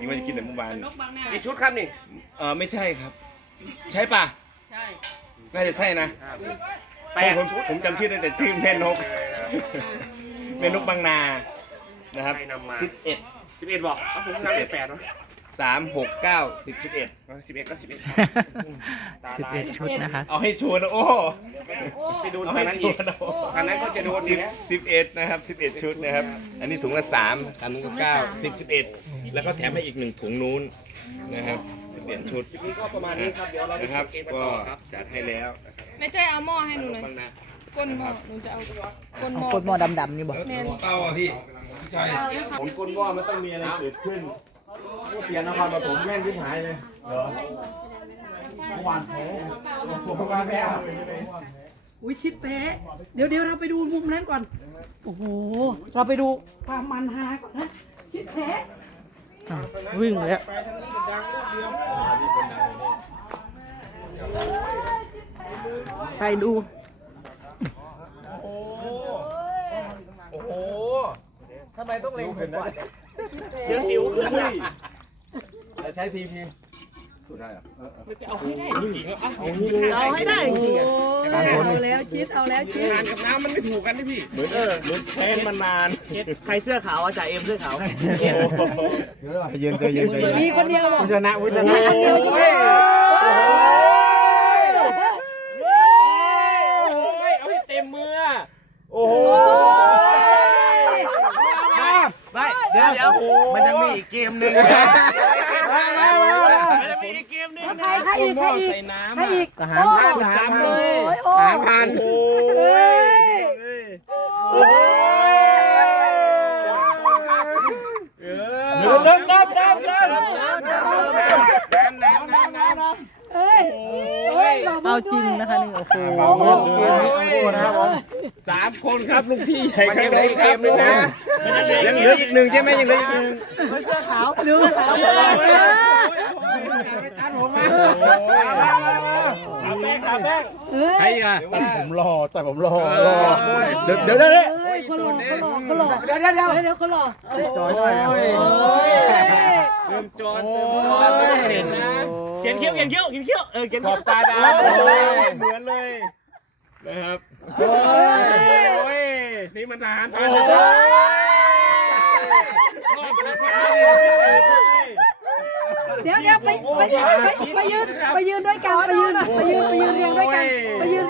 จริงว่าจะกินแต่มุมบานอีชุดครับนี่เออไม่ใช่ครับ ใช่ปะใช่น่าจะใช่นะแต่ผมผมจำชื่อได้แต่ชื่อแม่นกแม่นกบางนา นะครับสิบเอ็ดสิบเอ็ดบอกผมสิบแปดเนาะสามหกเก้าสิบสิบเอ็ดสิบเอ็ดก็สิบเอ็ดสิบเอ็ดชุดนะคะเอาให้ชัวร์นะโอ้ไปดูทางนั้นอีกทางนั้นก็จะโดนสิบสิบเอ็ดนะครับสิบเอ็ดชุดนะครับ อันนี้ถุงละสามอันนี้ก็เก้าสิบสิบเอ็ดแล้วก็แถมให้อีกหนึ่งถุงนู้นนะครับสิบเอ็ดชุดนี้ก็ประมาณนี้ครับเดี๋ยวเราจะเก็บไปต่อครับจัดให้แล้วไม่ใช่เอาหม้อให้หนูหน่อยก้นหม้อหนูจะเอาก้นหม้อก้นหม้อดำดนี่บอกเต้าพี่ชัผมก้นหม้อไม่ต้องมีอะไรเกิดขึ้นเตียนนครับมาแม่นที่หายเลยเหรอเมื่อวานโผล่ผมมาแม่อุ้ยชิดเป๊ะเดี๋ยวเดี๋ยวเราไปดูมุมนั้นก่อน โอ้โห เราไปดูความมันฮาก่อนนะ ชิดเป๊ะ วิ่งเลยไปดู โอ้โห โอ้โห ทำไมต้องเล็ง่นเดี๋ยวสิวเละใช้ทีมีเอาให้ได้เอาให้ได้เอาแล้วชิดเอาแล้วชิดงานกับน้ำมันไม่ถูกกันพี่เหมือนเออลุ้นแทนมานานใครเสื้อขาวอ่ะจ่าเอ็มเสื้อขาวเยอะเย็นใจเย็นใจมีคนเดียวบอกชนะวิชนะคนเดียวช่วยมันจะมีอีกเกมหนึ่งมาผมใครใครอีกใครอีกใครอีกโอ้ยโอ้ยโอ้ยโอ้ยโอ้ยโอ้ยโอ้ยโอ้ยโอ้ยโเอ้ยเอาจริงนะคะนี่โอ้โหโอ้โหนะครับผมสามคนครับลูกพี่ใหญ่ครับเกมนึงนะยังเหลืออีกหนึ่งใช่ไหมยังเหลืออีกหนึ่งเสื้อขาวเสือขาวเสื้อขาวไม่ตันผมมาครับแม่ครับแม่ใครอ่ะตันผมรอตันผมรอรอเดี๋ยวเดี๋ยวเดี๋ยวเขาหล่อเขาหล่อเขาหล่อเดี๋ยวเดี๋ยวเดี๋ยวเดี๋ยวเขาหล่อจอยเลยเติยจอนเติยจอยนเสร็จนะเขียนเขี้ยวเขียนเขี้ยวเขียนเขี้ยอยเออเขียนขอบตาดำเหยือนเลยนยคอับนี่มันทหารไทยเดี๋ยวเดี๋ยวไปไปยืนไปยืนด้วยกันไปยืนไปยืนไปยืนเรียงด้วยกันไปยืนเร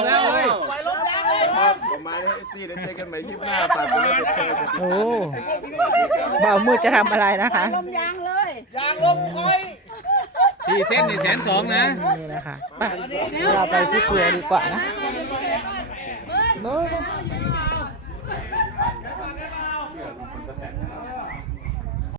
วเงมาอจโอ้บ่าวมืดจะทำอะไรนะคะลมยางเลยยางลมคอยสี่เส้นในแสนสองนะนี่แะคะไปเราไปที่เกลือดีกว่านะ